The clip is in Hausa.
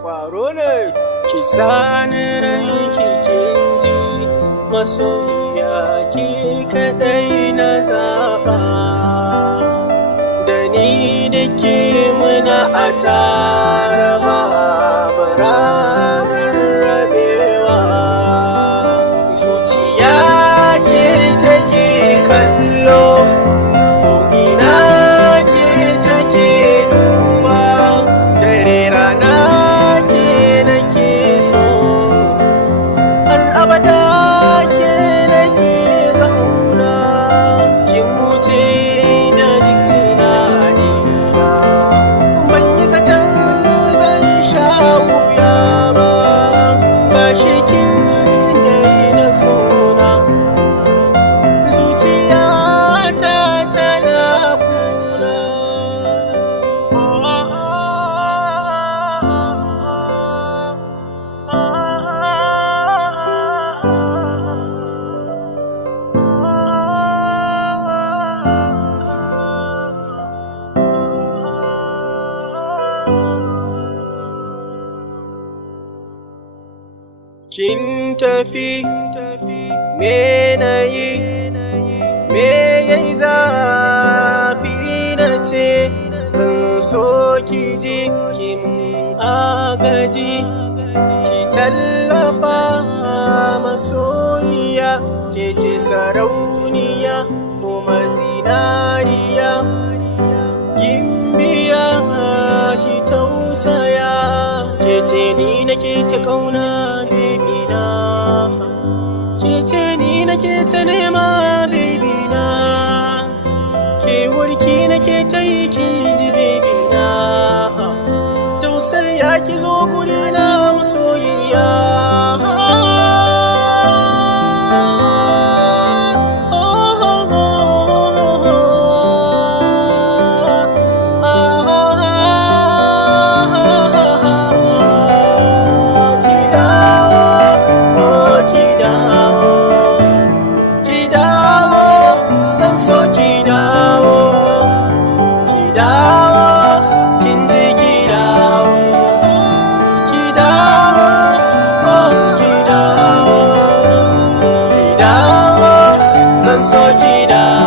Kwaro ne ki sani ranki kin ji, masoyiya ki kadai na zaba, da ni da ke muna a tare babu ranar rabewa. Zuciya ke take kallo, ko ina ke take duba, dare rana ke nake so, har abada ke nake zauna. Kin wuce da duk tunanina, ban yi zaton zan sha wuya ba, gashi kin daina sona. Zuciyata tana kuna. Kin tafi, me nayi, me yayi zafi na ce, zan so ki ji kin agaji, ki tallafa masoyiya, ke ce sarauniya kuma zinariya, gimbiya ki tausaya, ke ce ni nake ta kauna baby na, ke ce ni nake ta nema baby na, ke warki nake ta yi kin ji baby na, tausaya ki zo gurina masoyiya. So KIDAWO, KIDAWO, kin ji KIDAWO, KIDAWO, oh KIDAWO, KIDAWO, zan so KIDAWO.